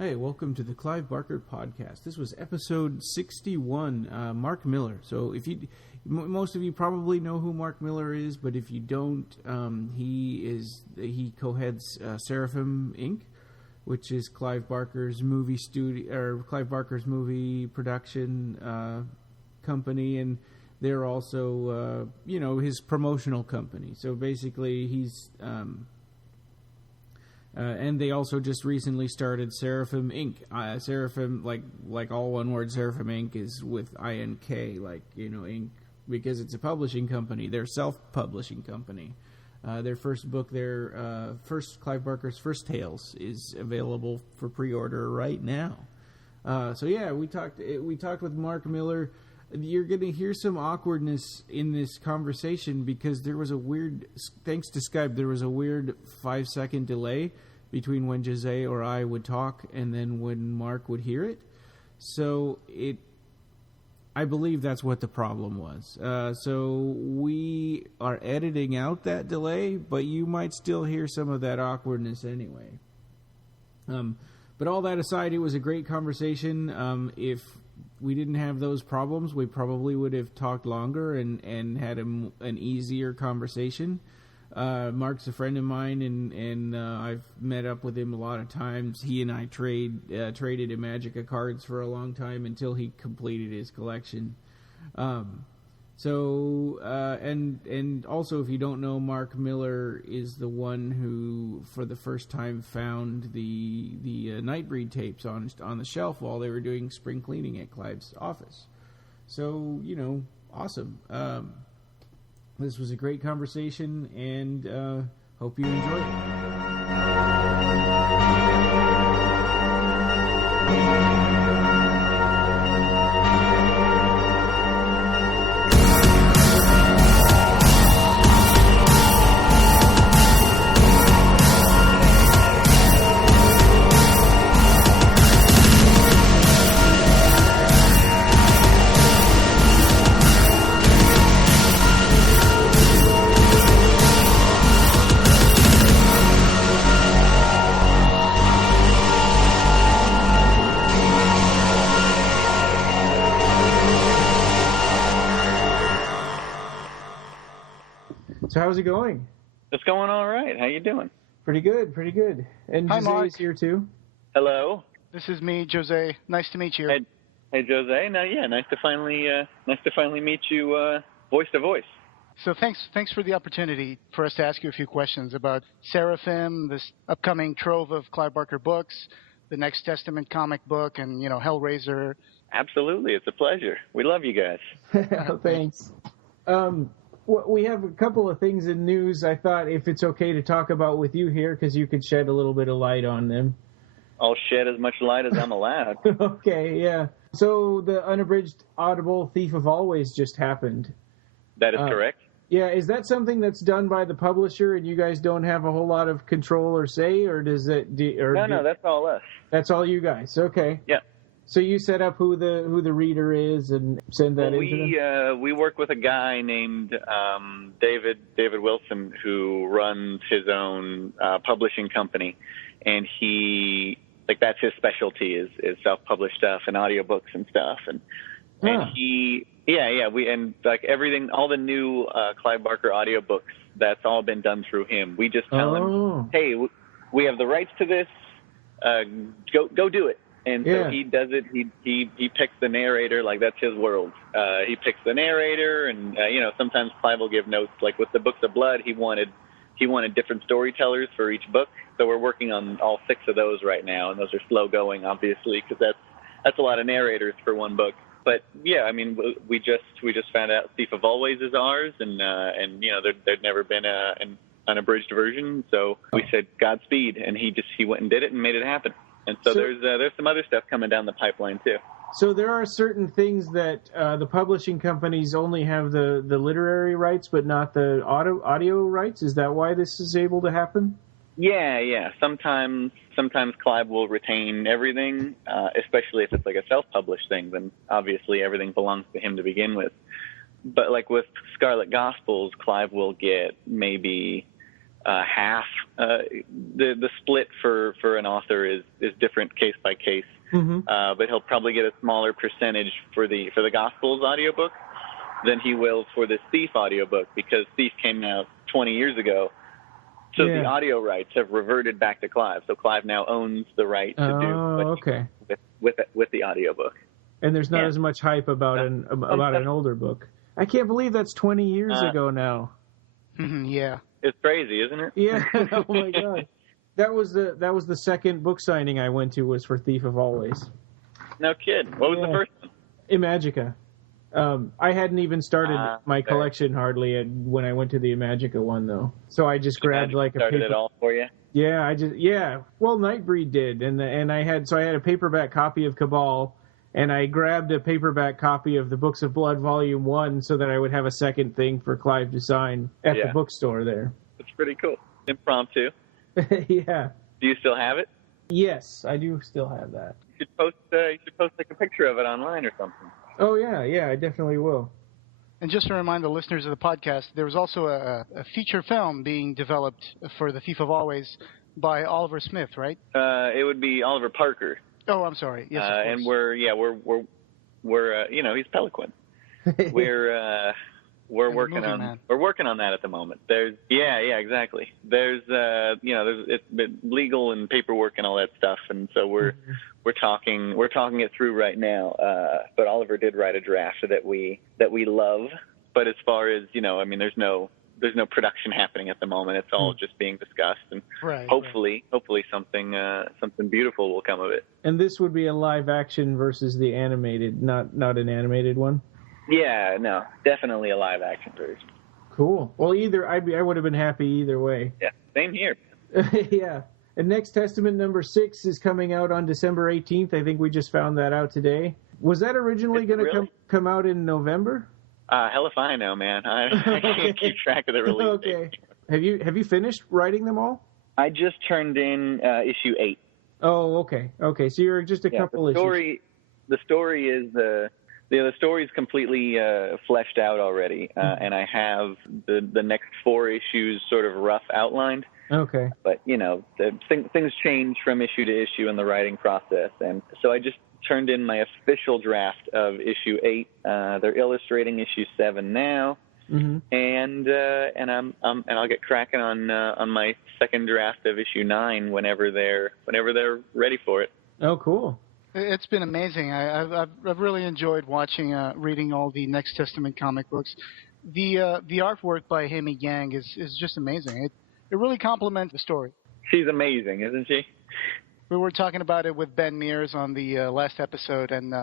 Hey, welcome to the Clive Barker Podcast. This was episode 61, Mark Millar. So most of you probably know who Mark Millar is, but if you don't, he co-heads Seraphim Inc., which is Clive Barker's movie studio, or Clive Barker's movie production company, and they're also, his promotional company. So basically, he's... and they also just recently started Seraphim Inc. Seraphim, like all one word, Seraphim Inc. is with INK, Inc., because it's a publishing company. They're self-publishing company. Their first book, Clive Barker's First Tales, is available for pre-order right now. We talked with Mark Millar. You're going to hear some awkwardness in this conversation because there was thanks to Skype, there was a weird 5-second delay between when Jose or I would talk and then when Mark would hear it. So I believe that's what the problem was. So we are editing out that delay, but you might still hear some of that awkwardness anyway. But all that aside, it was a great conversation. If we didn't have those problems, we probably would have talked longer and had an easier conversation. Mark's a friend of mine, and I've met up with him a lot of times. He and I traded a Magic of cards for a long time until he completed his collection. And also, if you don't know, Mark Millar is the one who, for the first time, found the Nightbreed tapes on the shelf while they were doing spring cleaning at Clive's office. So, awesome. This was a great conversation, and hope you enjoyed it. So how's it going? It's going all right. How you doing? Pretty good. And Hi, Jose is here too. Hello. This is me, Jose. Nice to meet you. Hey, Jose. Nice to finally meet you, voice to voice. So thanks for the opportunity for us to ask you a few questions about Seraphim, this upcoming trove of Clive Barker books, the Next Testament comic book, and Hellraiser. Absolutely, it's a pleasure. We love you guys. Thanks. We have a couple of things in news I thought if it's okay to talk about with you here, because you could shed a little bit of light on them. I'll shed as much light as I'm allowed. Okay, yeah. So the unabridged Audible Thief of Always just happened. That is correct. Yeah, is that something that's done by the publisher and you guys don't have a whole lot of control or say, or does it... No, that's all us. That's all you guys, okay. Yeah. So you set up who the reader is and send that into them? We work with a guy named David Wilson who runs his own publishing company, and that's his specialty is self-published stuff and audiobooks and stuff, and everything, all the new Clive Barker audiobooks, that's all been done through him. We just tell him, hey, we have the rights to this, go do it. And so he does it. He picks the narrator, like that's his world. He picks the narrator, and sometimes Clive will give notes. Like with the Books of Blood, he wanted different storytellers for each book. So we're working on all 6 of those right now, and those are slow going, obviously, because that's a lot of narrators for one book. But yeah, I mean, we just found out Thief of Always is ours, and there'd never been an unabridged version. So we said Godspeed, and he went and did it and made it happen. And so there's some other stuff coming down the pipeline, too. So there are certain things that the publishing companies only have the literary rights, but not the audio rights? Is that why this is able to happen? Yeah. Sometimes Clive will retain everything, especially if it's like a self-published thing. Then obviously everything belongs to him to begin with. But like with Scarlet Gospels, Clive will get maybe half. The split for an author is different case by case. Mm-hmm. But he'll probably get a smaller percentage for the Gospels audiobook than he will for the Thief audiobook, because Thief came out 20 years ago. So the audio rights have reverted back to Clive. So Clive now owns the right to do with the audiobook. And there's not as much hype about an older book. I can't believe that's 20 years ago now. Yeah. It's crazy, isn't it? Yeah. Oh my God. That was the second book signing I went to, was for Thief of Always. No kid. What was the first one? Imagica. I hadn't even started my collection hardly when I went to the Imagica one, though. So I just grabbed like a started it all for you? Yeah, well, Nightbreed did, and I had a paperback copy of Cabal, and I grabbed a paperback copy of the Books of Blood Volume 1 so that I would have a second thing for Clive to sign at the bookstore there. It's pretty cool. Impromptu. Yeah. Do you still have it? Yes, I do still have that. You should post like a picture of it online or something. Oh, yeah, I definitely will. And just to remind the listeners of the podcast, there was also a feature film being developed for The Thief of Always by Oliver Smith, right? It would be Oliver Parker. Oh, I'm sorry. Yes, of course. And we're he's Peliquin. We're working on that at the moment. There's exactly. There's it's been legal and paperwork and all that stuff, and so we're talking it through right now. But Oliver did write a draft that we love. But as far as there's no production happening at the moment. It's all just being discussed, and hopefully something beautiful will come of it. And this would be a live action versus the animated, not an animated one. Yeah, no, definitely a live action version. Cool. Well, I would have been happy either way. Yeah, same here. Yeah. And Next Testament number 6 is coming out on December 18th. I think we just found that out today. Was that originally going to come out in November? Hell if I know, man. I can't keep track of the release date. Have you finished writing them all? I just turned in issue 8. Oh, okay. Okay, so you're just a couple issues. The story is the story's completely fleshed out already, and I have the next 4 issues sort of rough outlined. Okay. But things change from issue to issue in the writing process, and so I just turned in my official draft of issue 8. They're illustrating issue 7 now, and I'll get cracking on my second draft of issue 9 whenever they're ready for it. Oh, cool. It's been amazing. I've really enjoyed reading all the Next Testament comic books. The artwork by Amy Yang is just amazing. It really complements the story. She's amazing, isn't she? We were talking about it with Ben Mears on the last episode, and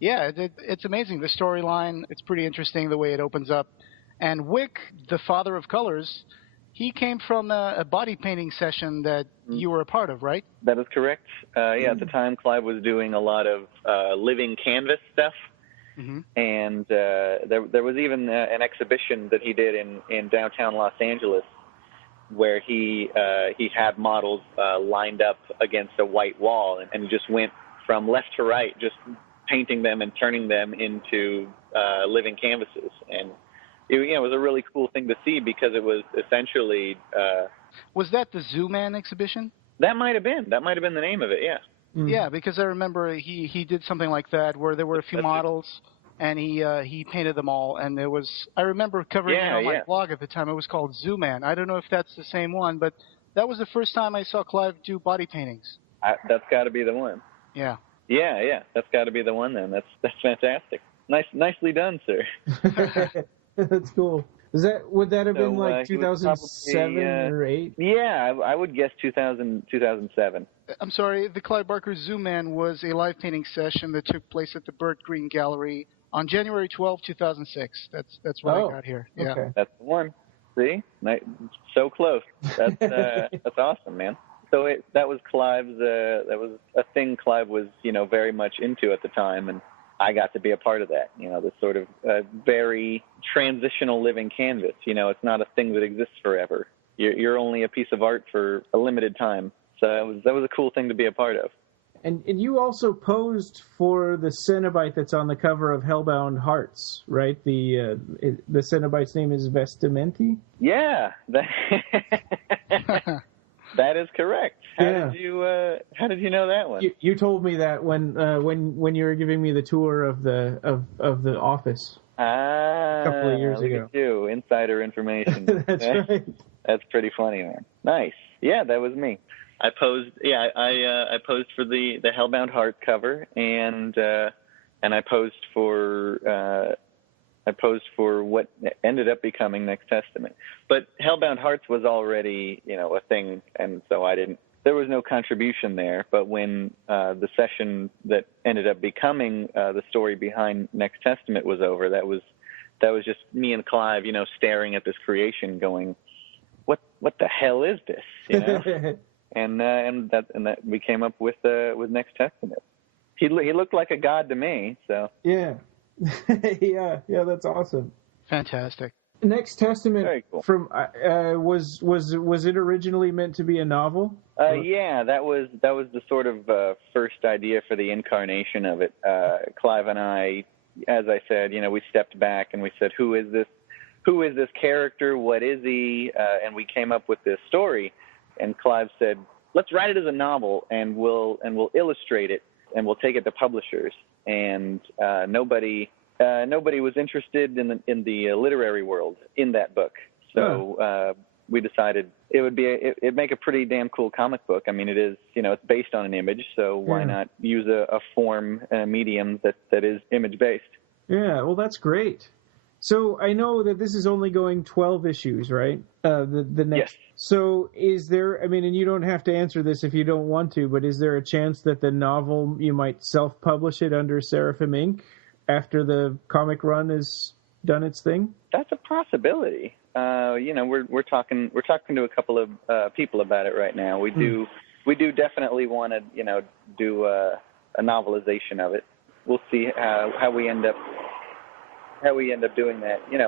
it's amazing. The storyline, it's pretty interesting the way it opens up. And Wick, the father of colors, he came from a body painting session that you were a part of, right? That is correct. At the time, Clive was doing a lot of living canvas stuff. And there was even an exhibition that he did in downtown Los Angeles where he had models lined up against a white wall and just went from left to right, just painting them and turning them into living canvases. And it was a really cool thing to see because it was essentially... was that the Zoo Man exhibition? That might have been. That might have been the name of it, yeah. Yeah, because I remember he did something like that where there were a few models and he painted them all. And I remember covering it on my blog at the time. It was called Zoo Man. I don't know if that's the same one, but that was the first time I saw Clive do body paintings. That's got to be the one. Yeah. Yeah. That's got to be the one then. That's fantastic. Nicely done, sir. That's cool. Would that have been like 2007 or 8? Yeah, I would guess 2007. I'm sorry, the Clive Barker Zoo Man was a live painting session that took place at the Burt Green Gallery on January 12, 2006. That's what I got here. Yeah. Okay. That's the one. See? So close. That's awesome, man. So that was Clive's that was a thing Clive was, very much into at the time, and I got to be a part of that, this sort of very transitional living canvas. It's not a thing that exists forever. You're only a piece of art for a limited time. So that was a cool thing to be a part of. And you also posed for the Cenobite that's on the cover of Hellbound Hearts, right? The Cenobite's name is Vestimenti? Yeah. That is correct. How did you know that one? You told me that when you were giving me the tour of the office a couple of years ago. Look at you, insider information. That's right. That's pretty funny, man. Nice. Yeah, that was me. I posed. Yeah, I posed for the Hellbound Heart cover, and I posed for what ended up becoming Next Testament. But Hellbound Hearts was already, a thing, and so there was no contribution there. But when the session that ended up becoming the story behind Next Testament was over, that was just me and Clive, staring at this creation, going, "What the hell is this?" and that we came up with Next Testament. He looked like a god to me, so yeah. yeah, that's awesome. Fantastic. Next Testament. Very cool. From was it originally meant to be a novel? Yeah, that was the sort of first idea for the incarnation of it. Clive and I, as I said, we stepped back and we said, who is this character? What is he? And we came up with this story. And Clive said, let's write it as a novel, and we'll illustrate it, and we'll take it to publishers. And nobody was interested in the literary world in that book. So we decided it'd make a pretty damn cool comic book. I mean, it is, it's based on an image, so why not use a form and a medium that is image based? Yeah, well, that's great. So I know that this is only going 12 issues, right? The next. Yes. So is there, and you don't have to answer this if you don't want to, but is there a chance that the novel, you might self-publish it under Seraphim Inc. after the comic run has done its thing? That's a possibility. We're talking to a couple of people about it right now. We do definitely want to, do a novelization of it. We'll see how we end up doing that, and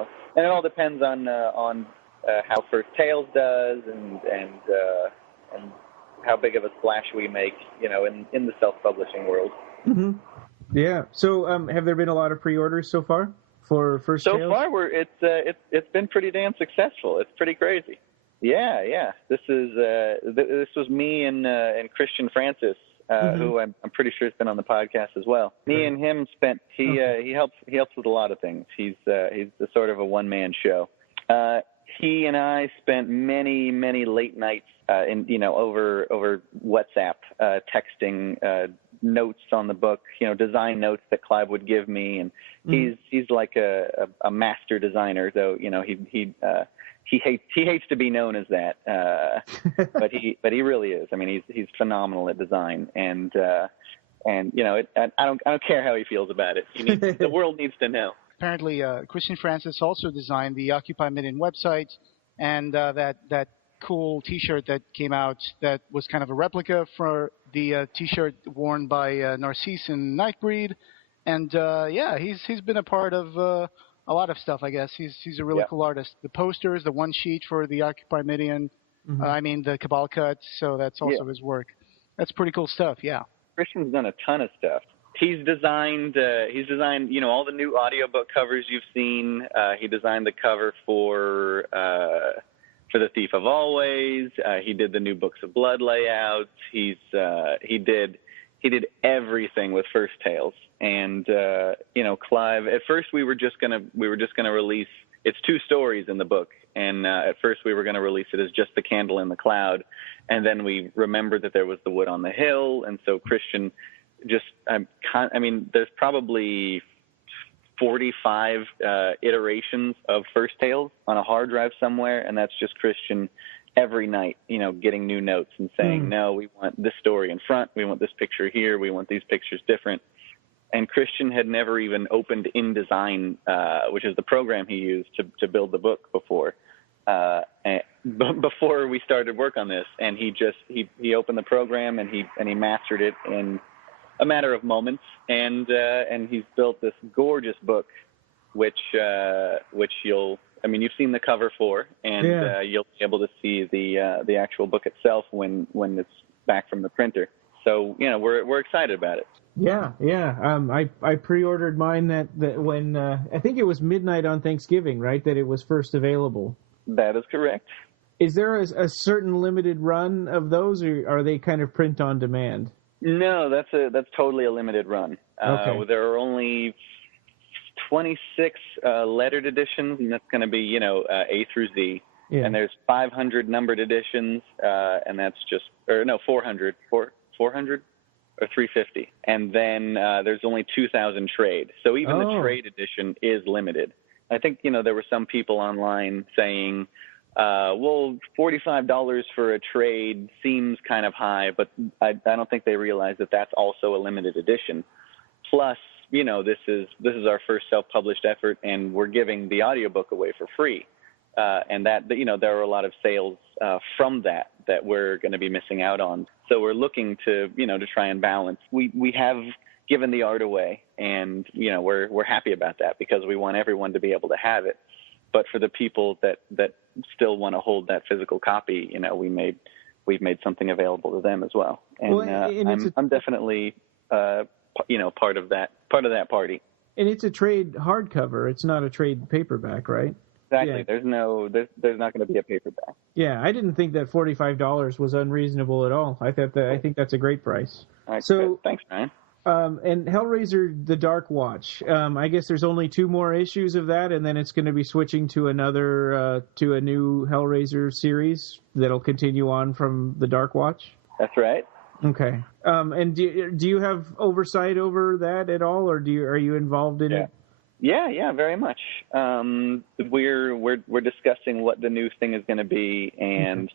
it all depends on how First Tales does and how big of a splash we make, in the self-publishing world. Mm-hmm. Yeah. So, have there been a lot of pre-orders so far for First Tales? So far, it's been pretty damn successful. It's pretty crazy. Yeah. This was me and Christian Francis. Who I'm pretty sure has been on the podcast as well. Me and him he helps with a lot of things. He's the sort of a one-man show. He and I spent many late nights over WhatsApp texting notes on the book, design notes that Clive would give me, and he's like a master designer, though he hates to be known as that, but he really is. I mean, he's phenomenal at design, and I don't care how he feels about it. The world needs to know. Apparently, Christian Francis also designed the Occupy Midden website, and that cool T-shirt that came out that was kind of a replica for the T-shirt worn by Narcisse and Nightbreed, and he's been a part of a lot of stuff, I guess. He's a really cool artist. The posters, the one sheet for the Occupy Midden, the Cabal Cut, so that's also his work. That's pretty cool stuff, yeah. Christian's done a ton of stuff. He's designed, all the new audiobook covers you've seen. He designed the cover for The Thief of Always. He did the new Books of Blood layouts. He did everything with First Tales. And Clive, at first we were just gonna release, it's 2 stories in the book, and at first we were gonna release it as just The Candle in the Cloud, and then we remembered that there was The Wood on the Hill, and so Christian there's probably 45 iterations of First Tales on a hard drive somewhere, and that's just Christian every night, getting new notes and saying, no, we want this story in front, we want this picture here, we want these pictures different. And Christian had never even opened InDesign, which is the program he used to build the book before we started work on this. And he opened the program and he mastered it in a matter of moments, and he's built this gorgeous book, which you've seen the cover for, and you'll be able to see the actual book itself when it's back from the printer. So, we're excited about it. Yeah. I pre-ordered mine that when I think it was midnight on Thanksgiving, right? That it was first available. That is correct. Is there a certain limited run of those, or are they kind of print on demand? No, that's totally a limited run. Okay. There are only 26 lettered editions, and that's going to be A through Z. Yeah. And there's 500 numbered editions, and that's 400 or 350. And then there's only 2,000 trade. So even the trade edition is limited. I think there were some people online saying, well, $45 for a trade seems kind of high, but I don't think they realize that that's also a limited edition. Plus, this is our first self-published effort, and we're giving the audiobook away for free. And that, there are a lot of sales from that we're going to be missing out on. So we're looking to try and balance. We have given the art away, and, we're happy about that because we want everyone to be able to have it. But for the people that still want to hold that physical copy, we've made something available to them as well. And I'm definitely part of that party. And it's a trade hardcover. It's not a trade paperback, right? Exactly. Yeah. There's not going to be a paperback. Yeah, I didn't think that $45 was unreasonable at all. I think that's a great price. All right, so good. Thanks, Ryan. And Hellraiser: The Dark Watch. I guess there's only 2 more issues of that, and then it's going to be switching to a new Hellraiser series that'll continue on from The Dark Watch. That's right. Okay. And do you have oversight over that at all, or are you involved in it? Yeah, very much. We're discussing what the new thing is going to be, and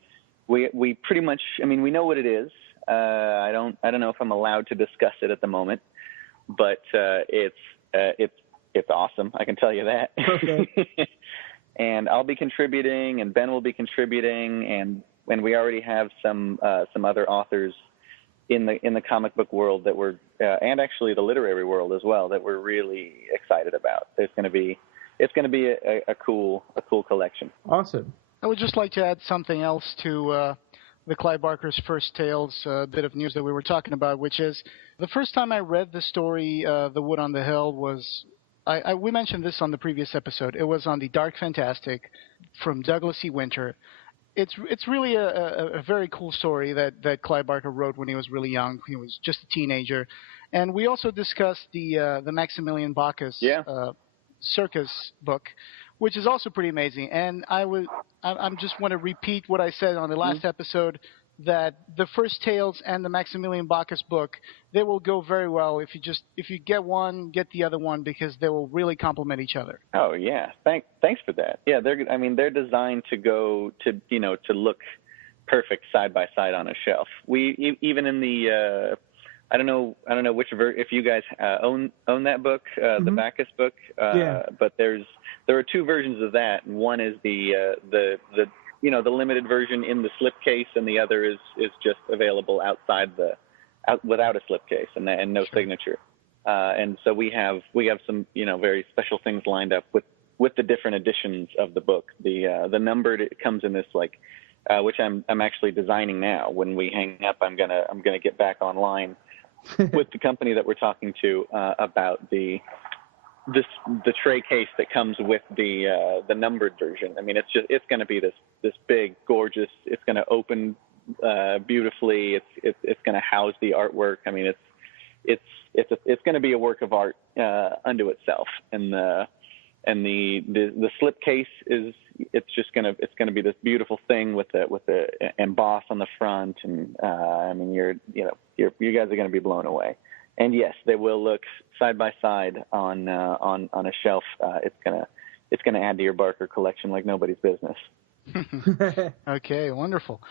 we pretty much. I mean, we know what it is. I don't know if I'm allowed to discuss it at the moment, but it's awesome. I can tell you that. Okay. And I'll be contributing, and Ben will be contributing, and we already have some other authors in the comic book world that we're and actually the literary world as well that we're really excited about. It's going to be a cool collection. Awesome. I would just like to add something else to the Clive Barker's First Tales bit of news that we were talking about, which is the first time I read the story, The Wood on the Hill, was we mentioned this on the previous episode. It was on the Dark Fantastic from Douglas C. Winter. It's really a very cool story that Clive Barker wrote when he was really young. He was just a teenager. And we also discussed the Maximilian Bacchus circus book, which is also pretty amazing. And I just want to repeat what I said on the last episode, that the First Tales and the Maximilian Bacchus book, they will go very well if you get one, get the other one, because they will really complement each other. Oh yeah, thanks for that. Yeah, they're designed to go to look perfect side by side on a shelf. We even in the I don't know which if you guys own that book, the Bacchus book, but there are 2 versions of that, and one is the limited version in the slipcase, and the other is just available without a slipcase and no signature. And so we have some very special things lined up with the different editions of the book. The numbered, it comes in this which I'm actually designing now. When we hang up, I'm gonna get back online with the company that we're talking to about the tray case that comes with the numbered version. I mean, it's going to be this big, gorgeous. It's going to open beautifully. It's going to house the artwork. I mean, it's going to be a work of art unto itself. And the slipcase it's going to be this beautiful thing with the emboss on the front. And I mean, you guys are going to be blown away. And yes, they will look side by side on a shelf. It's gonna add to your Barker collection like nobody's business. Okay, wonderful.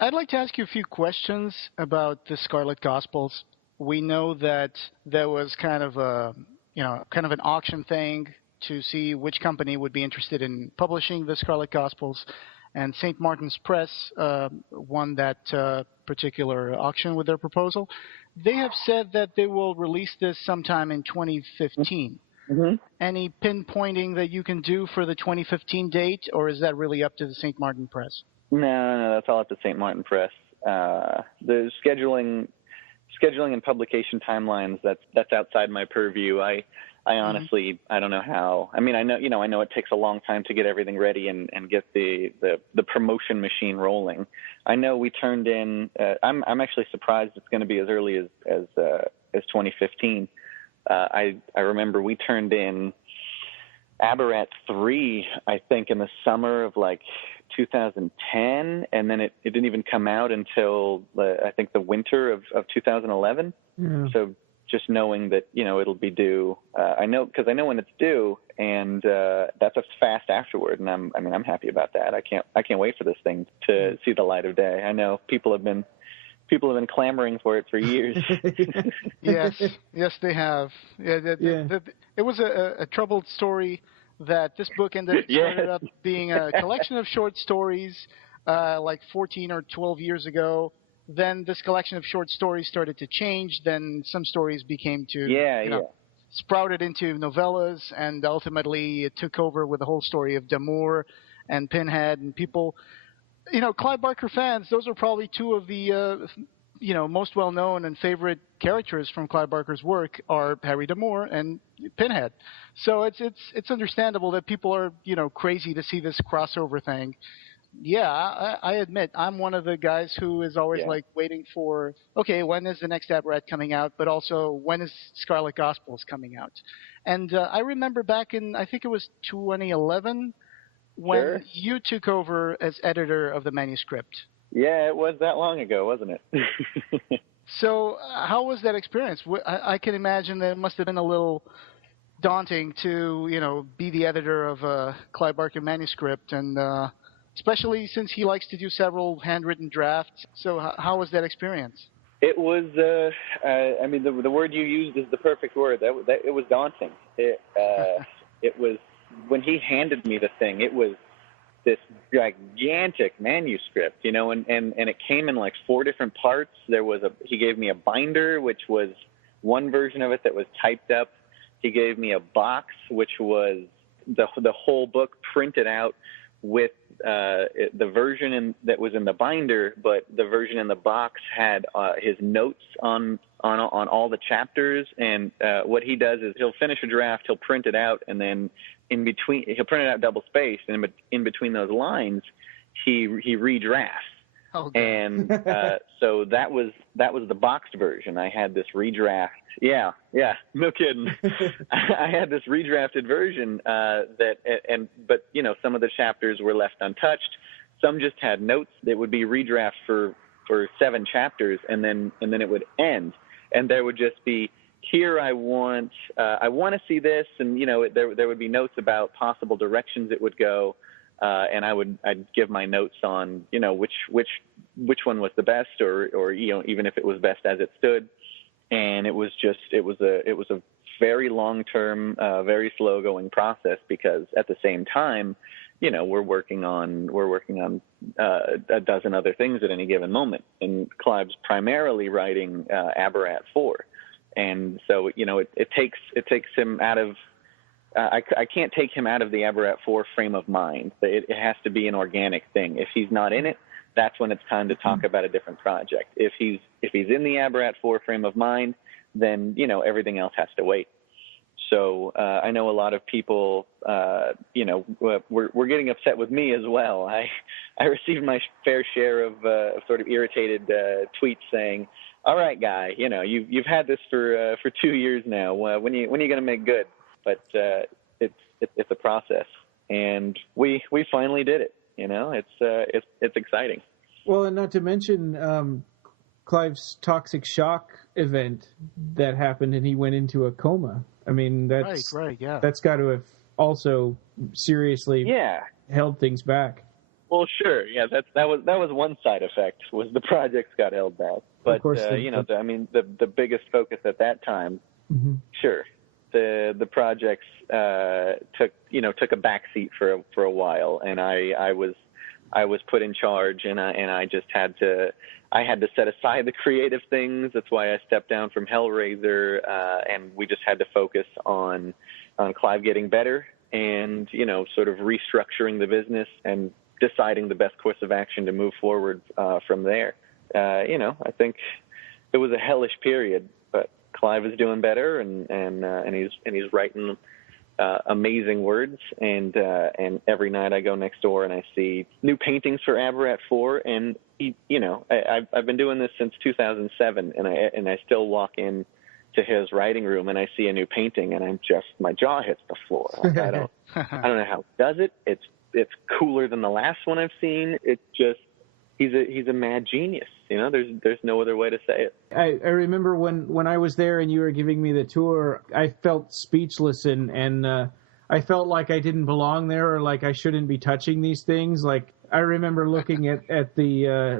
I'd like to ask you a few questions about the Scarlet Gospels. We know that there was kind of an auction thing to see which company would be interested in publishing the Scarlet Gospels, and St. Martin's Press won that particular auction with their proposal. They have said that they will release this sometime in 2015. Mm-hmm. Any pinpointing that you can do for the 2015 date, or is that really up to the St. Martin Press? No, that's all up to St. Martin Press. The scheduling scheduling and publication timelines, that's outside my purview. I honestly, I don't know how. I mean, I know it takes a long time to get everything ready and get the promotion machine rolling. I know we turned in. I'm actually surprised it's going to be as early as 2015. I remember we turned in Aberrat 3, I think, in the summer of like 2010, and then it didn't even come out until I think the winter of 2011. Yeah. So just knowing that, it'll be due, I know when it's due, and that's a fast afterward, and I'm happy about that. I can't wait for this thing to see the light of day. I know people have been clamoring for it for years. Yes, they have. It was a troubled story that this book started up being a collection of short stories like 14 or 12 years ago. Then this collection of short stories started to change. Then some stories became sprouted into novellas, and ultimately it took over with the whole story of Damour and Pinhead and people. Clive Barker fans, those are probably two of the most well-known and favorite characters from Clive Barker's work are Harry Damour and Pinhead. So it's understandable that people are crazy to see this crossover thing. Yeah, I admit I'm one of the guys who is always waiting for, okay, when is the next Aberrat coming out, but also when is Scarlet Gospels coming out? And I remember back in, I think it was 2011, when you took over as editor of the manuscript. Yeah, it was that long ago, wasn't it? So how was that experience? I can imagine that it must have been a little daunting to, be the editor of a Clive Barker manuscript, and especially since he likes to do several handwritten drafts. So how was that experience? It was, the word you used is the perfect word. It was daunting. It was, when he handed me the thing, it was this gigantic manuscript, and it came in like 4 different parts. He gave me a binder, which was one version of it that was typed up. He gave me a box, which was the whole book printed out with the version that was in the binder, but the version in the box had his notes on all the chapters. And what he does is he'll finish a draft, he'll print it out, and then he'll print it out double spaced, and in between those lines, he redrafts. Okay. And so that was the boxed version. I had this redraft. Yeah, no kidding. I had this redrafted version but some of the chapters were left untouched. Some just had notes that would be redraft for 7 chapters, and then it would end, and there would just be, here I want to see this, and there would be notes about possible directions it would go. And I'd give my notes on, which one was the best, or even if it was best as it stood. And it was a very long-term, very slow-going process, because at the same time, we're working on a dozen other things at any given moment. And Clive's primarily writing Aberrat 4, and so it takes him out of. I can't take him out of the Aberrat 4 frame of mind. It has to be an organic thing. If he's not in it, that's when it's time to talk about a different project. If he's in the Aberrat 4 frame of mind, then everything else has to wait. So I know a lot of people, we're getting upset with me as well. I received my fair share of sort of irritated tweets saying, "All right, guy, you've had this for 2 years now. When are you going to make good?" But it's a process, and we finally did it. It's exciting. Well, and not to mention Clive's toxic shock event that happened, and he went into a coma. I mean, that's right. Yeah, that's got to have also seriously held things back. Well, sure. Yeah, that was one side effect, was the projects got held back. But of course, the biggest focus at that time, sure. The projects took a backseat for a while, and I was put in charge, and I just had to set aside the creative things. That's why I stepped down from Hellraiser, and we just had to focus on Clive getting better, and sort of restructuring the business and deciding the best course of action to move forward from there. I it was a hellish period, but Clive is doing better, and he's writing amazing words, and every night I go next door and I see new paintings for Aberrat 4, and I've been doing this since 2007, and I still walk in to his writing room and I see a new painting, and my jaw hits the floor. Like, I don't know how he does it. It's cooler than the last one I've seen. It's just he's a mad genius. There's no other way to say it. I remember when I was there and you were giving me the tour, I felt speechless and I felt like I didn't belong there, or like I shouldn't be touching these things. Like I remember looking at the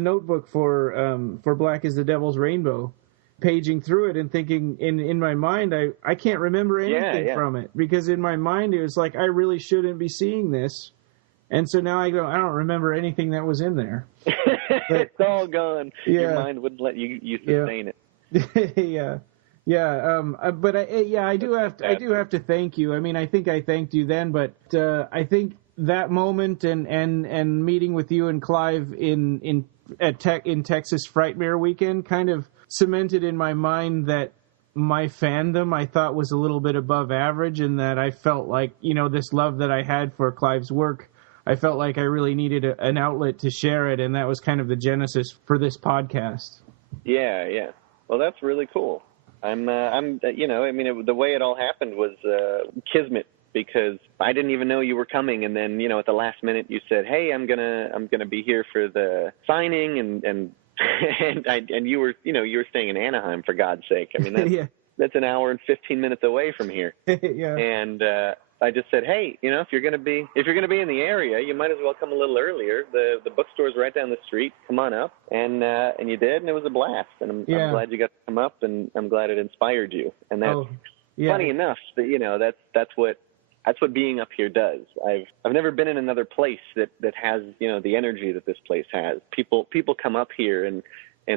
notebook for Black is the Devil's Rainbow, paging through it and thinking in my mind, I can't remember anything from it, because in my mind it was like I really shouldn't be seeing this. And so now I don't remember anything that was in there. But, it's all gone. Yeah. Your mind wouldn't let you sustain it. Yeah. But I do have to thank you. I mean, I think I thanked you then, but I think that moment and meeting with you and Clive in Texas Frightmare weekend kind of cemented in my mind that my fandom I thought was a little bit above average, and that I felt like, this love that I had for Clive's work, I felt like I really needed an outlet to share it, and that was kind of the genesis for this podcast. Yeah. Well, that's really cool. The way it all happened was kismet, because I didn't even know you were coming, and then at the last minute you said, "Hey, I'm gonna be here for the signing," and you were staying in Anaheim, for God's sake. I mean, that's an hour and 15 minutes away from here. Yeah. And I just said, hey, if you're gonna be in the area, you might as well come a little earlier. The bookstore's right down the street. Come on up, and you did, and it was a blast. And I'm glad you got to come up, and I'm glad it inspired you. And that's funny enough that that's what being up here does. I've never been in another place that has the energy that this place has. People come up here and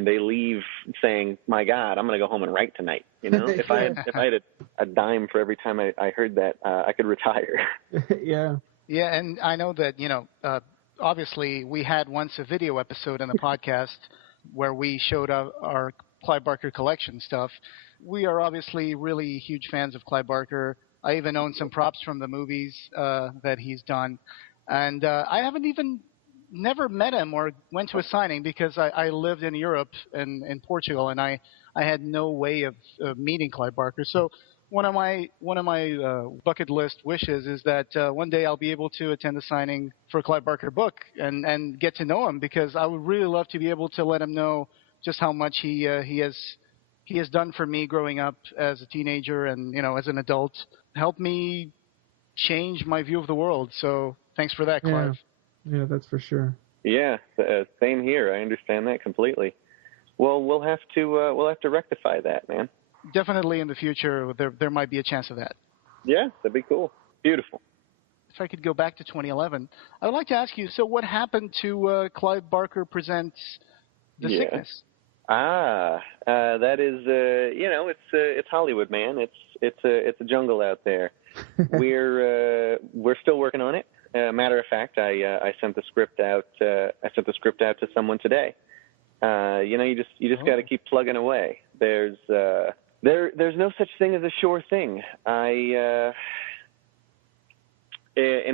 they leave saying, "My God, I'm going to go home and write tonight." If I had a dime for every time I heard that, I could retire. Yeah. Yeah, and I know that obviously we had once a video episode in the podcast where we showed our Clive Barker collection stuff. We are obviously really huge fans of Clive Barker. I even own some props from the movies that he's done. And I haven't even never met him or went to a signing, because I lived in Europe and in Portugal, and I had no way of meeting Clive Barker. So one of my bucket list wishes is that one day I'll be able to attend a signing for a Clive Barker book and get to know him, because I would really love to be able to let him know just how much he has done for me growing up as a teenager and as an adult. Helped me change my view of the world. So thanks for that, Clive. Yeah, that's for sure. Yeah, same here. I understand that completely. Well, we'll have to rectify that, man. Definitely in the future, there might be a chance of that. Yeah, that'd be cool. Beautiful. If I could go back to 2011, I would like to ask you, so what happened to Clive Barker Presents The Sickness? That is, it's Hollywood, man. It's a jungle out there. We're still working on it. Matter of fact, I sent the script out. I sent the script out to someone today. You just got to keep plugging away. There's no such thing as a sure thing. And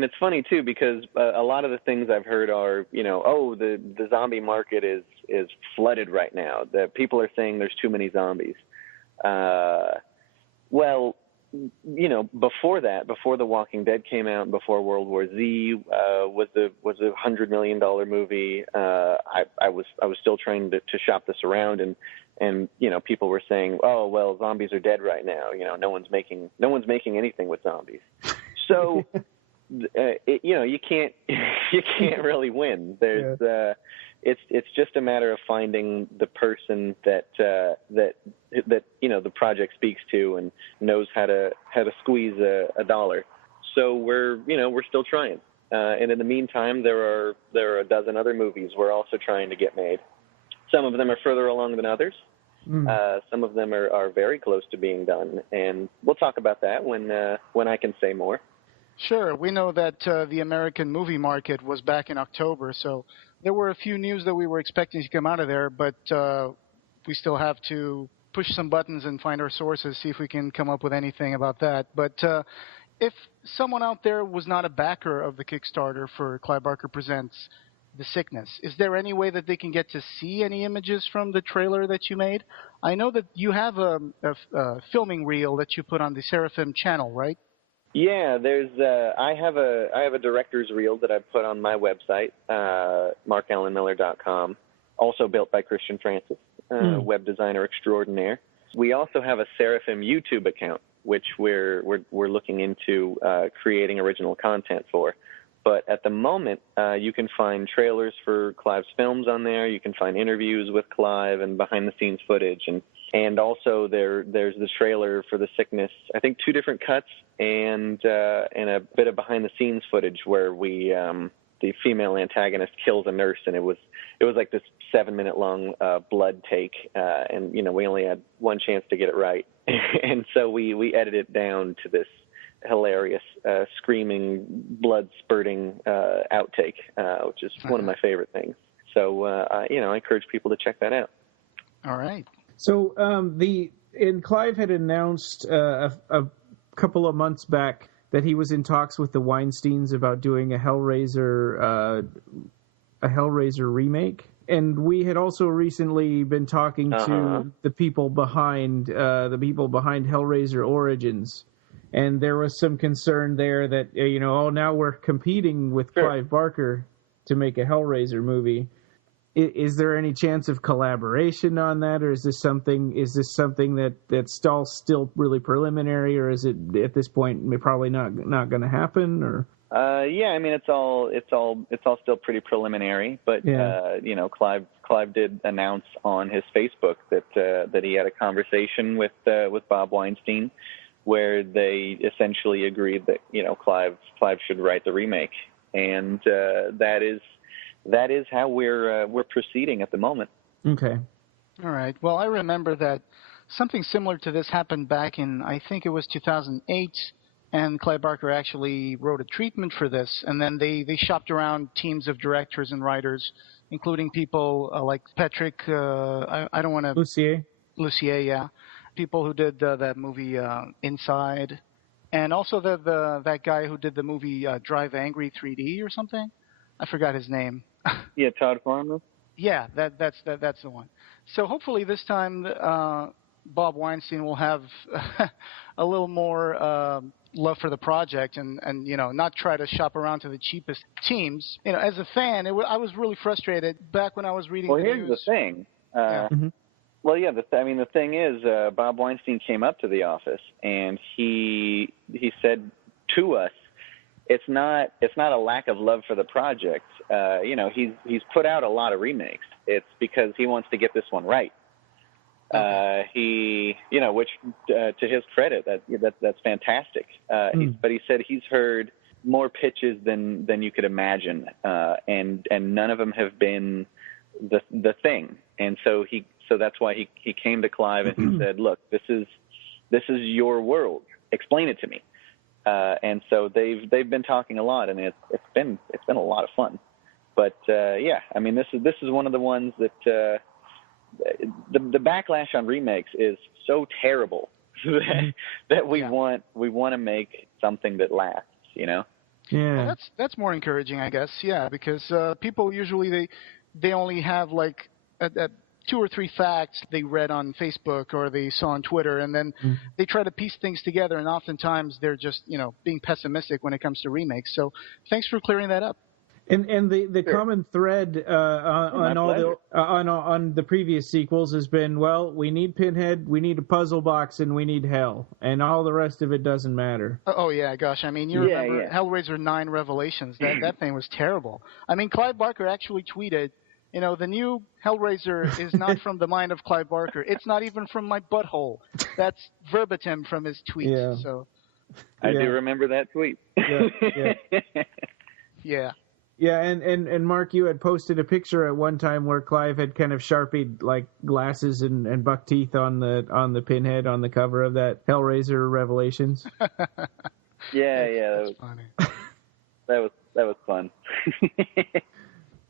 it's funny too, because a lot of the things I've heard are, the zombie market is flooded right now. That people are saying there's too many zombies. Well, before that, before The Walking Dead came out, and before World War Z was a $100 million movie, I was still trying to shop this around, and people were saying, oh well, zombies are dead right now. No one's making anything with zombies. So. You can't really win. There's it's just a matter of finding the person that the project speaks to and knows how to squeeze a dollar. So we're still trying. And in the meantime, there are a dozen other movies we're also trying to get made. Some of them are further along than others. Some of them are very close to being done, and we'll talk about that when I can say more. Sure. We know that the American movie market was back in October, so there were a few news that we were expecting to come out of there, but we still have to push some buttons and find our sources, see if we can come up with anything about that. But if someone out there was not a backer of the Kickstarter for Clive Barker Presents The Sickness, is there any way that they can get to see any images from the trailer that you made? I know that you have a filming reel that you put on the Seraphim channel, right? Yeah, I have a director's reel that I put on my website, markalanmiller.com, also built by Christian Francis, web designer extraordinaire. We also have a Seraphim YouTube account, which we're looking into creating original content for. But at the moment, you can find trailers for Clive's films on there. You can find interviews with Clive and behind-the-scenes footage, and also there's the trailer for The Sickness. I think 2 different cuts and a bit of behind-the-scenes footage where the female antagonist kills a nurse, and it was like this 7-minute long blood take, and we only had one chance to get it right, and so we edited it down to this hilarious screaming, blood spurting outtake, which is one of my favorite things. So I encourage people to check that out. All right. So Clive had announced a couple of months back that he was in talks with the Weinsteins about doing a Hellraiser remake. And we had also recently been talking to the people behind Hellraiser Origins, and there was some concern there that now we're competing with Clive Barker to make a Hellraiser movie. Is there any chance of collaboration on that, or is this something that's still really preliminary, or is it at this point probably not going to happen? Or I mean it's all still pretty preliminary, but Clive did announce on his Facebook that he had a conversation with Bob Weinstein, where they essentially agreed that Clive should write the remake, and that is how we're proceeding at the moment. Okay. All right. Well, I remember that something similar to this happened back in, I think it was 2008, and Clive Barker actually wrote a treatment for this, and then they shopped around teams of directors and writers, including people like Patrick, I don't want to... Lussier, yeah. People who did that movie Inside, and also that guy who did the movie Drive Angry 3D or something. I forgot his name. Yeah, Todd Farmer. Yeah, that's the one. So hopefully this time Bob Weinstein will have a little more love for the project and not try to shop around to the cheapest teams. As a fan, I was really frustrated back when I was reading the news. Well, here's the thing. Well, yeah, the thing is, Bob Weinstein came up to the office and he said to us, it's not a lack of love for the project. He's put out a lot of remakes. It's because he wants to get this one right. Which to his credit, that's fantastic. But he said he's heard more pitches than you could imagine, and none of them have been the thing. And so that's why he came to Clive and he said, "Look, this is your world. Explain it to me." And so they've been talking a lot, and it's been a lot of fun. But I mean, this is one of the ones that the backlash on remakes is so terrible that we want to make something that lasts. Yeah. Well, that's more encouraging, I guess. Yeah, because people usually they only have like a 2 or 3 facts they read on Facebook or they saw on Twitter, and then they try to piece things together, and oftentimes they're just, being pessimistic when it comes to remakes. So thanks for clearing that up. And the common thread on the previous sequels has been, well, we need Pinhead, we need a puzzle box, and we need Hell, and all the rest of it doesn't matter. Oh yeah, gosh, I mean, you remember Hellraiser 9 Revelations? That thing was terrible. I mean, Clive Barker actually tweeted, the new Hellraiser is not from the mind of Clive Barker. It's not even from my butthole. That's verbatim from his tweet. Yeah. So I do remember that tweet. Yeah. Yeah, and Mark, you had posted a picture at one time where Clive had kind of sharpied like glasses and buck teeth on the Pinhead on the cover of that Hellraiser Revelations. That's funny. That was fun.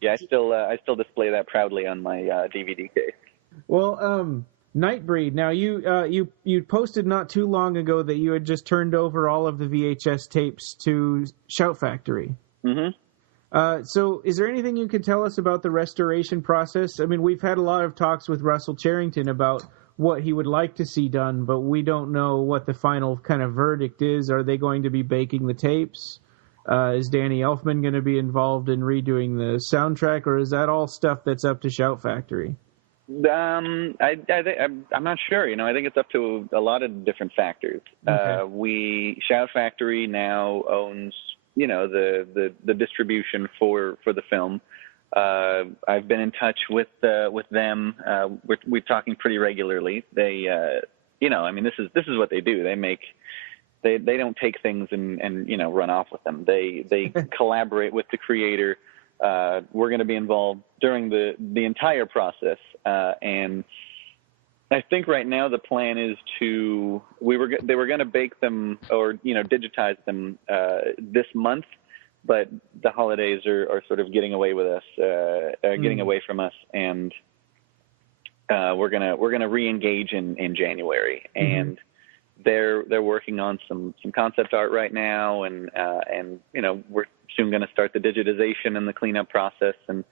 Yeah, I still display that proudly on my DVD case. Well, Nightbreed. Now you posted not too long ago that you had just turned over all of the VHS tapes to Shout Factory. Mm-hmm. So is there anything you can tell us about the restoration process? I mean, we've had a lot of talks with Russell Charrington about what he would like to see done, but we don't know what the final kind of verdict is. Are they going to be baking the tapes? Is Danny Elfman going to be involved in redoing the soundtrack, or is that all stuff that's up to Shout Factory? I'm not sure. You know, I think it's up to a lot of different factors. Okay. Shout Factory now owns, you know, the distribution for the film. I've been in touch with them. We're talking pretty regularly. They, you know, I mean, this is what they do. They don't take things and you know, run off with them. They collaborate with the creator. We're going to be involved during the entire process, and I think right now the plan is they were going to bake them or, you know, digitize them this month, but the holidays are sort of getting away with us, getting away from us, and we're gonna re-engage in January, and they're working on some concept art right now, and you know, we're soon going to start the digitization and the cleanup process, and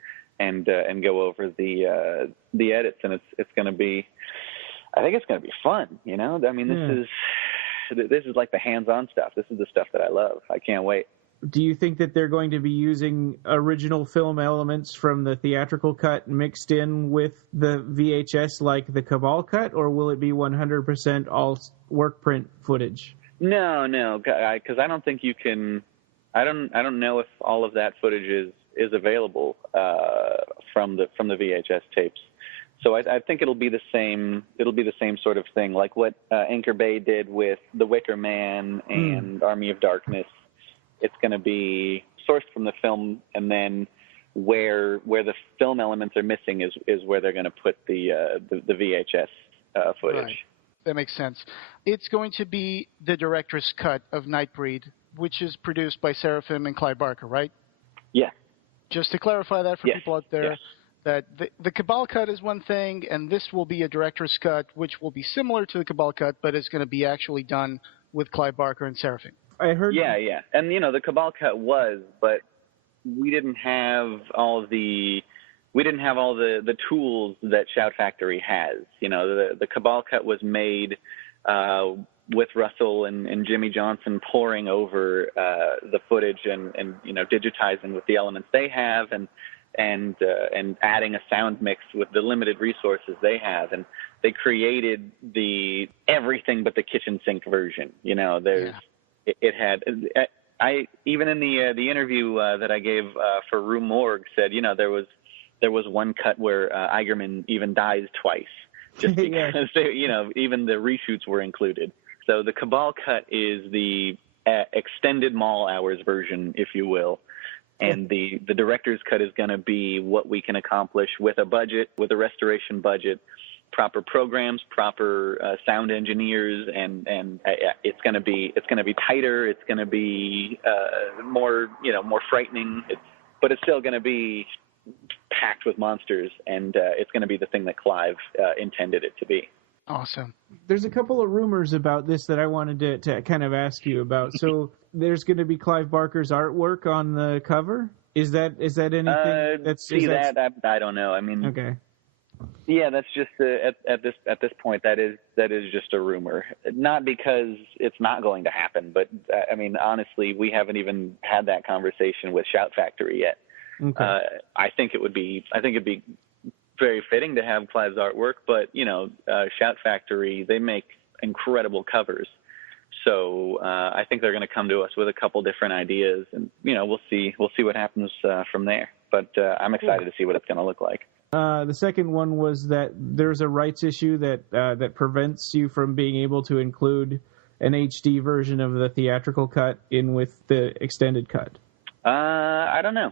go over the edits, and it's going to be, I think it's going to be fun. You know, I mean, this is like the hands-on stuff. This is the stuff that I love. I can't wait. Do you think that they're going to be using original film elements from the theatrical cut mixed in with the VHS like the Cabal cut, or will it be 100% all work print footage? No, because I don't think you can. I don't know if all of that footage is available from the VHS tapes. So I think it'll be the same. It'll be the same sort of thing, like what Anchor Bay did with The Wicker Man and Army of Darkness. It's going to be sourced from the film, and then where the film elements are missing is where they're going to put the VHS footage. Right. That makes sense. It's going to be the director's cut of Nightbreed, which is produced by Seraphim and Clive Barker, right? Yeah. Just to clarify that for people out there, that the Cabal cut is one thing, and this will be a director's cut, which will be similar to the Cabal cut, but it's going to be actually done with Clive Barker and Seraphim. I heard. Yeah. And, you know, the Cabal cut was, but we didn't have all the tools that Shout Factory has. You know, the Cabal cut was made with Russell and Jimmy Johnson poring over the footage and you know, digitizing with the elements they have and adding a sound mix with the limited resources they have, and they created the everything but the kitchen sink version. You know, it had. I even in the interview that I gave for Rue Morgue said, you know, there was one cut where Eigerman even dies twice, just because you know, even the reshoots were included. So the Cabal cut is the extended mall hours version, if you will. And the director's cut is going to be what we can accomplish with a budget, with a restoration budget, proper programs, proper sound engineers, and it's going to be tighter. It's going to be more frightening. But it's still going to be packed with monsters, and it's going to be the thing that Clive intended it to be. Awesome. There's a couple of rumors about this that I wanted to kind of ask you about. So there's going to be Clive Barker's artwork on the cover. Is that anything? I don't know. I mean, okay. Yeah, that's just at this point that is just a rumor. Not because it's not going to happen, but I mean, honestly, we haven't even had that conversation with Shout Factory yet. Okay. I think it'd be very fitting to have Clive's artwork, but you know, Shout Factory, they make incredible covers, so I think they're going to come to us with a couple different ideas, and you know, we'll see what happens from there. But I'm excited to see what it's going to look like. The second one was that there's a rights issue that prevents you from being able to include an HD version of the theatrical cut in with the extended cut. I don't know.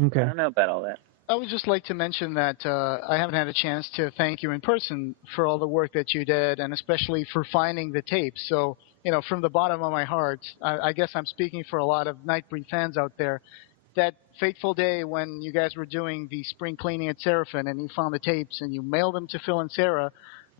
Okay. I don't know about all that. I would just like to mention that I haven't had a chance to thank you in person for all the work that you did, and especially for finding the tapes. So, you know, from the bottom of my heart, I guess I'm speaking for a lot of Nightbreed fans out there. that fateful day when you guys were doing the spring cleaning at Seraphim and you found the tapes and you mailed them to Phil and Sarah,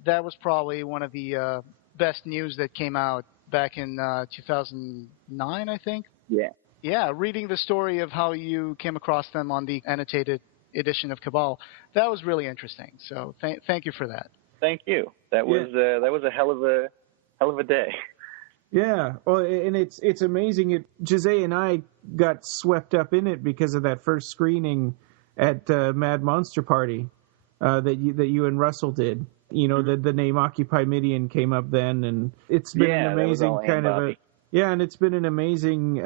that was probably one of the best news that came out back in 2009, I think. Yeah. Yeah, reading the story of how you came across them on the annotated edition of Cabal, that was really interesting. So thank you for that. Thank you. That was a hell of a day. Yeah, well, and it's amazing. Jose and I got swept up in it because of that first screening at Mad Monster Party that you and Russell did. You know, the name Occupy Midian came up then, and it's been an amazing kind of a and it's been an amazing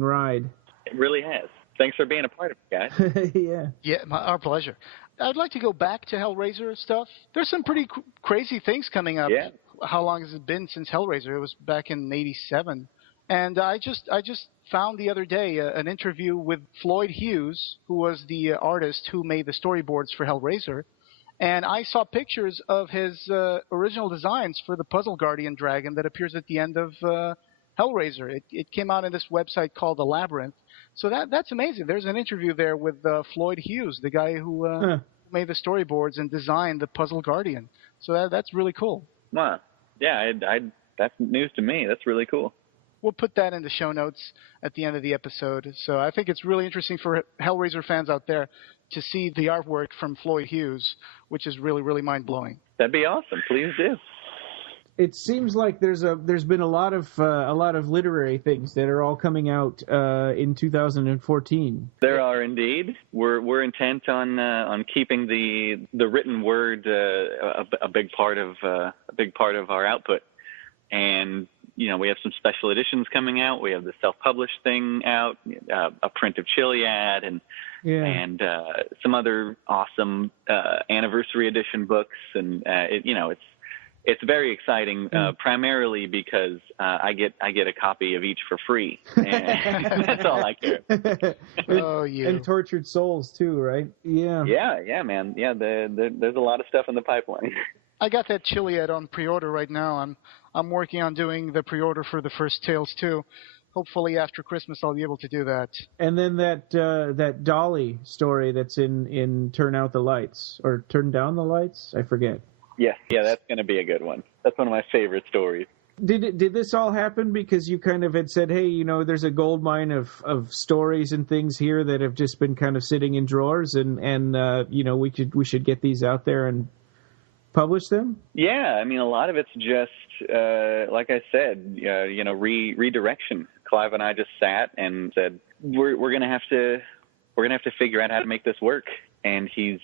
ride. It really has. Thanks for being a part of it, guys. Yeah, our pleasure. I'd like to go back to Hellraiser stuff. There's some pretty crazy things coming up. Yeah. How long has it been since Hellraiser? It was back in '87, and I just found the other day an interview with Floyd Hughes, who was the artist who made the storyboards for Hellraiser. And I saw pictures of his original designs for the Puzzle Guardian Dragon that appears at the end of Hellraiser. It came out in this website called The Labyrinth. So that's amazing. There's an interview there with Floyd Hughes, the guy who made the storyboards and designed the Puzzle Guardian. So that's really cool. Wow. Yeah, that's news to me. That's really cool. We'll put that in the show notes at the end of the episode. So I think it's really interesting for Hellraiser fans out there to see the artwork from Floyd Hughes, which is really, really mind-blowing. That'd be awesome. Please do. It seems like there's been a lot of literary things that are all coming out in 2014. There are indeed. We're intent on keeping the written word a big part of our output, and you know we have some special editions coming out. We have the self-published thing out, a print of Chiliad, and some other awesome anniversary edition books, and It's very exciting, primarily because I get a copy of each for free, and that's all I care. And Tortured Souls too, right? Yeah. Yeah, man. Yeah, there's a lot of stuff in the pipeline. I got that Chiliad on pre-order right now. I'm working on doing the pre-order for the first Tales too. Hopefully after Christmas I'll be able to do that. And then that Dolly story that's in Turn Out the Lights or Turn Down the Lights, I forget. Yeah, that's going to be a good one. That's one of my favorite stories. Did this all happen because you kind of had said, hey, you know, there's a gold mine of stories and things here that have just been kind of sitting in drawers, and you know, we should get these out there and publish them? Yeah, I mean, a lot of it's just like I said, redirection. Clive and I just sat and said, we're going to have to figure out how to make this work. And he's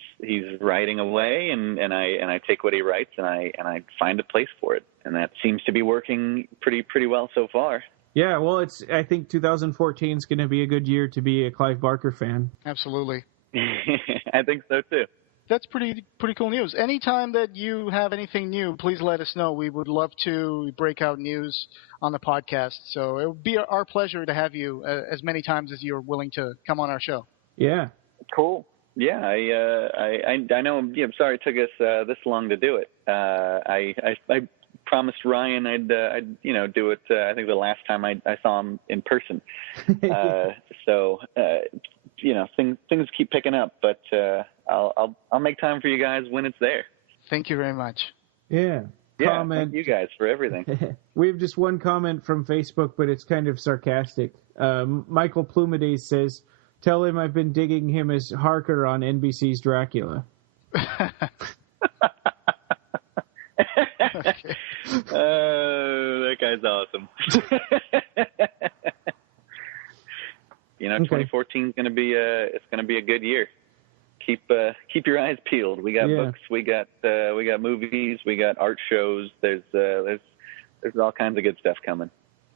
writing away, and I take what he writes, and I find a place for it, and that seems to be working pretty well so far. Yeah, well, I think 2014 is going to be a good year to be a Clive Barker fan. Absolutely. I think so too. That's pretty cool news. Anytime that you have anything new, please let us know. We would love to break out news on the podcast. So it would be our pleasure to have you as many times as you're willing to come on our show. Yeah. Cool. Yeah, I know. Yeah, I'm sorry it took us this long to do it. I promised Ryan I'd do it. I think the last time I saw him in person. So things keep picking up, but I'll make time for you guys when it's there. Thank you very much. Yeah. Comment. Thank you guys for everything. We have just one comment from Facebook, but it's kind of sarcastic. Michael Plumades says, tell him I've been digging him as Harker on NBC's Dracula. That guy's awesome. 2014 is going to be a good year. Keep your eyes peeled. We got books, we got movies, we got art shows. There's all kinds of good stuff coming.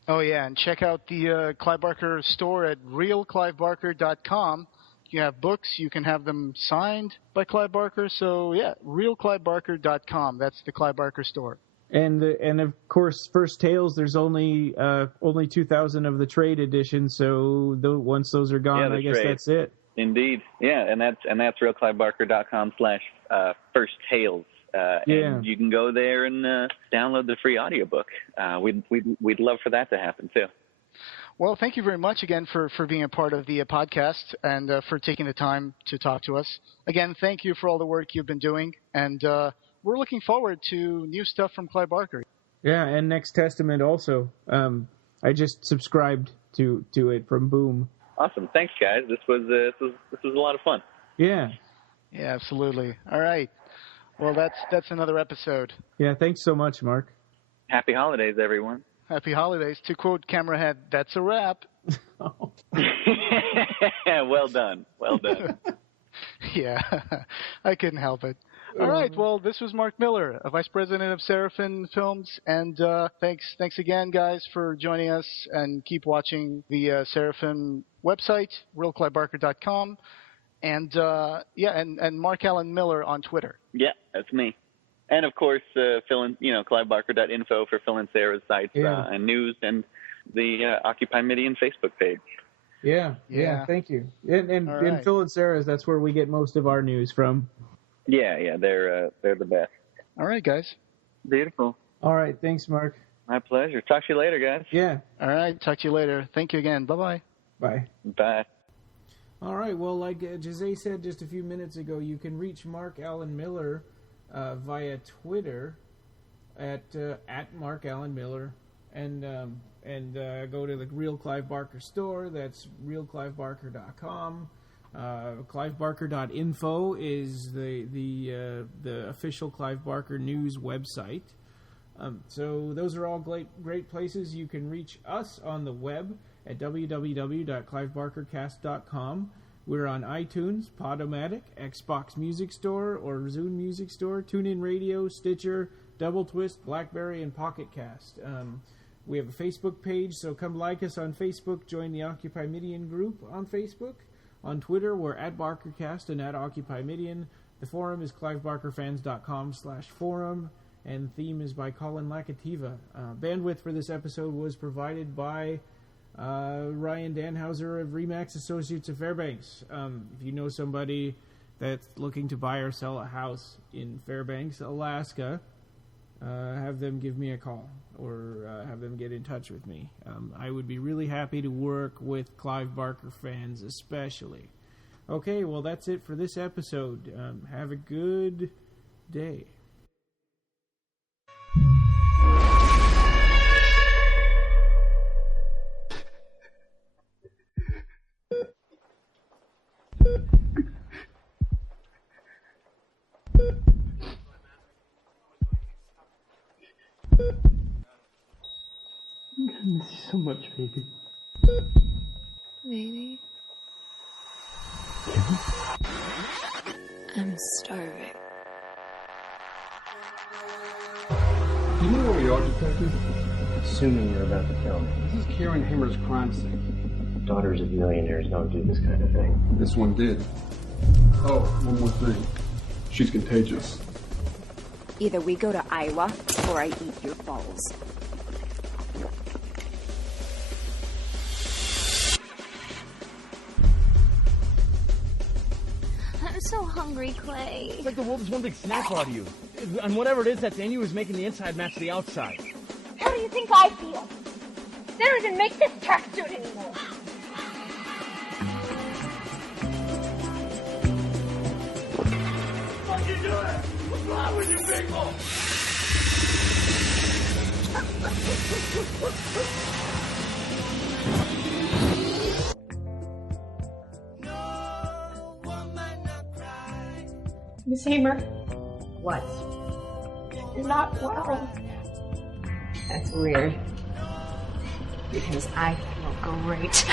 Oh, yeah, and check out the Clive Barker store at realclivebarker.com. You have books. You can have them signed by Clive Barker. So, yeah, realclivebarker.com. That's the Clive Barker store. And of course, First Tales, there's only 2,000 of the trade edition. So once those are gone, I guess trade. That's it. Indeed. Yeah, and that's realclivebarker.com/First Tales. And you can go there and download the free audiobook. We'd love for that to happen too. Well, thank you very much again for being a part of the podcast and for taking the time to talk to us. Again, thank you for all the work you've been doing, and we're looking forward to new stuff from Clive Barker. Yeah, and Next Testament also. I just subscribed to it from Boom. Awesome, thanks guys. This was a lot of fun. Yeah. Yeah, absolutely. All right. Well, that's another episode. Yeah, thanks so much, Mark. Happy holidays, everyone. Happy holidays. To quote Camerahead, that's a wrap. Well done. Well done. Yeah, I couldn't help it. All right. Well, this was Mark Miller, a Vice President of Seraphim Films. And thanks again, guys, for joining us. And keep watching the Seraphim website, realclivebarker.com. And, and Mark Allen Miller on Twitter. Yeah, that's me. And, of course, clivebarker.info for Phil and Sarah's sites and news, and the Occupy Midian Facebook page. Yeah, thank you. And right. Phil and Sarah's, that's where we get most of our news from. Yeah, they're the best. All right, guys. Beautiful. All right, thanks, Mark. My pleasure. Talk to you later, guys. Yeah. All right, talk to you later. Thank you again. Bye-bye. Bye. Bye. All right, well, like Jose said just a few minutes ago, you can reach Mark Allen Miller via Twitter at Mark Allen Miller, and go to the Real Clive Barker store. That's realclivebarker.com. Clivebarker.info is the official Clive Barker news website. So those are all great places. You can reach us on the web at www.clivebarkercast.com. We're on iTunes, Podomatic, Xbox Music Store or Zune Music Store, TuneIn Radio, Stitcher, Double Twist, BlackBerry, and Pocket Cast. We have a Facebook page, so come like us on Facebook. Join the Occupy Midian group on Facebook. On Twitter, we're at BarkerCast and at Occupy Midian. The forum is clivebarkerfans.com/forum, and theme is by Colin Lakativa. Bandwidth for this episode was provided by Ryan Danhauser of Remax Associates of Fairbanks. If you know somebody that's looking to buy or sell a house in Fairbanks, Alaska, have them give me a call or have them get in touch with me. I would be really happy to work with Clive Barker fans especially. Okay, well, that's it for this episode. Have a good day. I miss you so much, baby. Baby? I'm starving. You know where we are, Detective? Assuming you're about to kill me. This is Karen Hammer's crime scene. Daughters of millionaires don't do this kind of thing. This one did. Oh, one more thing. She's contagious. Either we go to Iowa, or I eat your balls. I'm so hungry, Clay. It's like the world is one big snack bar to you. And whatever it is that's in you is making the inside match the outside. How do you think I feel? They don't even make this tracksuit anymore. What you doing? What's wrong with you people? Miss Hamer, What? you're not well. That's weird. Because I feel great.